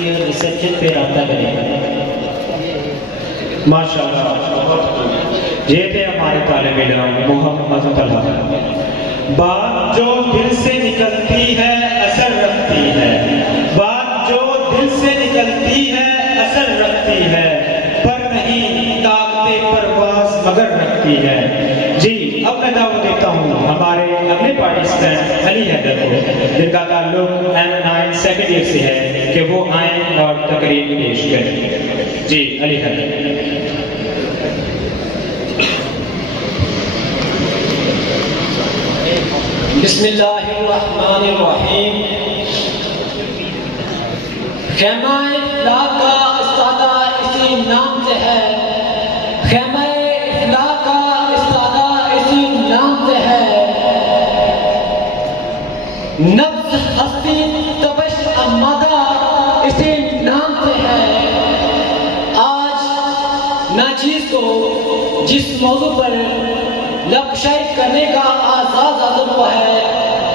University और reception पे रब्ता करें। माशाअल्लाह। ये थे हमारे तालिब इल्म मोहम्मद तलहा। बात जो दिल से निकलती है असर रखती है, बात जो दिल से निकलती है असर रखती है, पर नहीं ताकते परवाज मगर रखती है। जी, अब मैं दावत देता हूँ हमारे अगले पार्टिसिपेंट अली हैदर को, जिनका ताल्लुक M9 सेकंड ईयर से है, कि वो आए और तकरीर पेश करें। जी, अली हैदर। बिस्मिल्लाहिर्रहमानिर्रहीम। ख़ैमा-ए इफ़्लाह का इस्तादा इसी नाम से है, ख़ैमा-ए इफ़्लाह का इस्तादा इसी नाम से है। नब्ज़ हस्ती तबश अम्मादा इसी नाम से है। आज नाचीज़ को जिस मौजू पर लबशाई करने का आज़ाद हासिल हुआ है,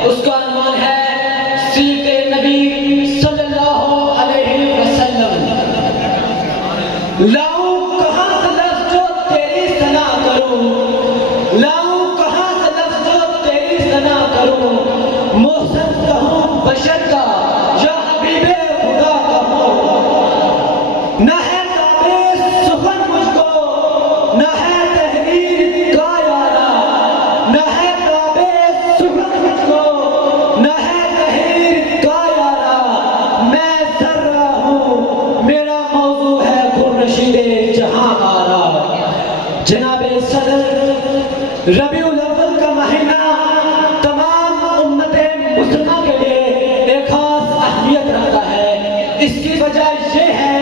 उसका अनुमान है सीरत नबी सल्लल्लाहु अलैहि वसल्लम। लाऊं कहाँ से लफ्ज़ जो तेरी सना करूं, लाऊं कहाँ से लफ्ज़ जो तेरी सना करूं, मोहसन कहूं बशर का या हबीबे खुदा कहूं। न है ताबीर सुखन मुझको, न है तहरीर का यारा, न है ताबीर सुखन मुझको, न है तहरीर का यारा। मैं ज़र्रा हूँ, मेरा मौजू है खुर्शीदे जहां आरा। जनाबे सदर, रबीउल अव्वल का महीना तमाम उम्मते मुस्लिमा के लिए एक खास अहमियत रखता है। इसकी वजह यह है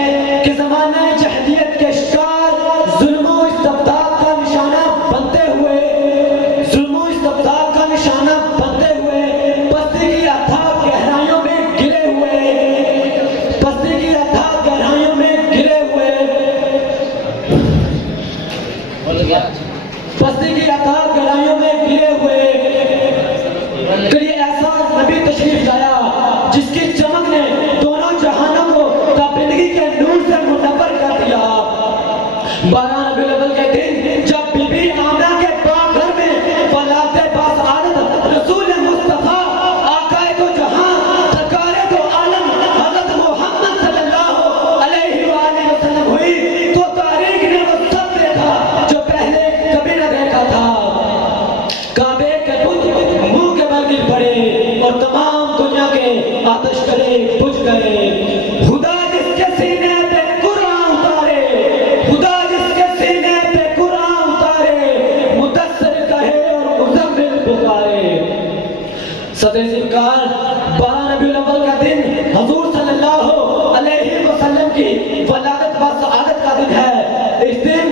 कि ज़माने जहलियत के शिकार जुल्मों इस्तब्दाद का निशाना बनते हुए, जुल्मों इस्तब्दाद का निशाना बनते हुए, पस्ती की अथाह गहराइयों में गिरे हुए, पस्ती की अथाह गहराइयों में गिरे हुए, पस्ती की अथाह गहराइयों में गिरे हुए फिर ये ऐसा नबी तशरीफ लाया जिसकी चमक ने दोनों जहानों को ताबिदगी के नूर से मुनव्वर कर दिया। 12 रबीउल अव्वल के दिन जब बीबी आमना के पाक घर में फलाते पास आदत रसूल मुस्तफा आकाए दो जहां सरकारे दो आलम हज़रत मोहम्मद सल्लल्लाहु अलैहि वसल्लम हुई, तो तारीख ने वो सब देखा जो पहले कभी न देखा था। काबे के बुत मुंह के बल गिर पड़े और तमाम दुनिया के आतिश करे बुझ गए। खुदा जिसके सीने पे कुरान उतारे, खुदा जिसके सीने पे कुरान उतारे, मुदस्सिर कहे और मुज़म्मिल पुकारे। सदर ज़िलकार 12 रबीउल अव्वल का दिन हुजूर सल्लल्लाहु अलैहि वसल्लम की वलादत व सआदत का दिन है। इस दिन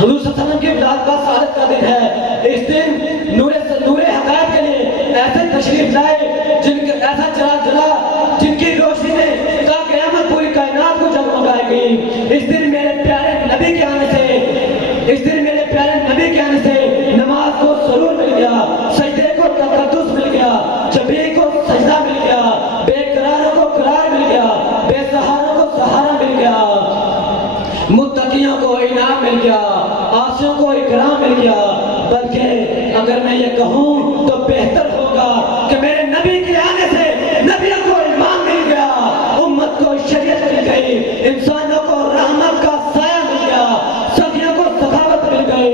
हुजूर सल्लल्लाहु अलैहि वसल्लम की वलादत व सआदत का दिन है। इस दिन नूरे हक़ाइक़ के लिए ऐसे तशरीफ लाए जिनके ऐसा चला जला जिनकी रोशनी ने ता क़यामत पूरी कायनात को जगमगाएगी। इस दिन मेरे प्यारे नबी के आने से, इस दिन मेरे प्यारे नबी के आने से नमाज को सुरूर मिल गया, सजदे को तक़द्दुस मिल गया, जबी को सजदा मिल गया, बेकरारों को करार मिल गया, बेसहारों को सहारा मिल गया, मुत्तकियों को इनाम मिल गया, आसियों को इकराम मिल गया। बल्कि अगर मैं ये कहूँ तो बेहतर होगा कि मेरे नबी के आने से नबियों को इमाम मिल गया, उम्मत को शरीयत मिल गई, इंसानों को रहमत का साया मिल गया, सदियों को सखावत मिल गई,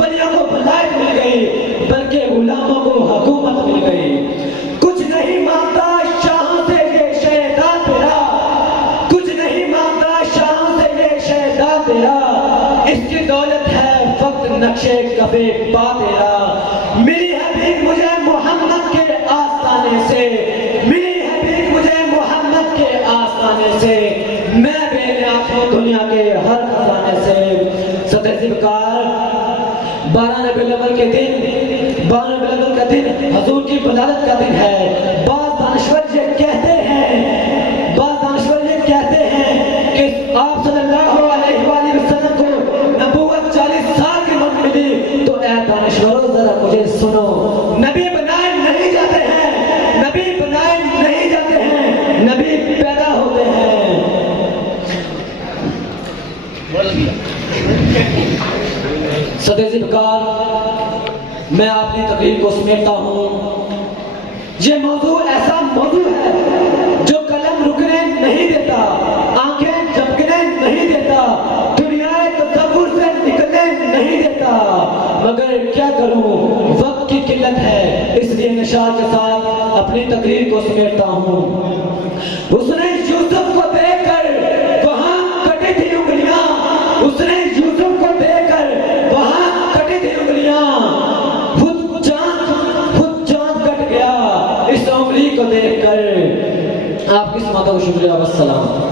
वलियों को वलायत मिल गई, बल्कि गुलामों को हुकूमत मिल गई। कुछ नहीं मांगता शाहों से ये शहदा तेरा, कुछ नहीं मांगता शाहों से ये शहदा तेरा, इसकी दौलत है फक्त नक्शे कफे पा तेरा। मिली है भीख मुझे मोहम्मद के आस्ताने से, मिली है भीख मुझे मोहम्मद के आस्ताने से, मैं बेनियाज़ हूँ दुनिया के हर खजाने से। सदर ज़िलकार 12 रबीउल अव्वल के दिन, 12 रबीउल अव्वल का दिन हुजूर की वलादत का दिन है। बाज़ दानिश्वर ये कहते हैं, बाज़ दानिश्वर ये कहते हैं कि आप सल्लल्लाहु अलैहि वसल्लम को नबूवत 40 साल की उम्र मिली। तो ऐ दानिश्वरों जरा मुझे सुनो, नबी बनाए नहीं जाते हैं, नबी बनाए नहीं जाते हैं, नबी पैदा होते हैं। साथ मैं अपनी तकरीर को समेटता हूँ। ये मौजू ऐसा मौजू है जो कलम रुकने नहीं देता, आंखें झपकने नहीं देता, दुनिया तसव्वुर से निकलने नहीं देता, मगर क्या करूं वक्त की किल्लत है, इसलिए निशान के साथ अपनी तकरीर को समेटता हूं। उसने यूसुफ को देखकर वहां कटी थी उंगलियां, उसने यूसुफ को देखकर वहां कटी थी उंगलियां, खुद चांद कट गया इस उंगली को देखकर। आपकी समाता को शुक्रिया, वस्सलाम।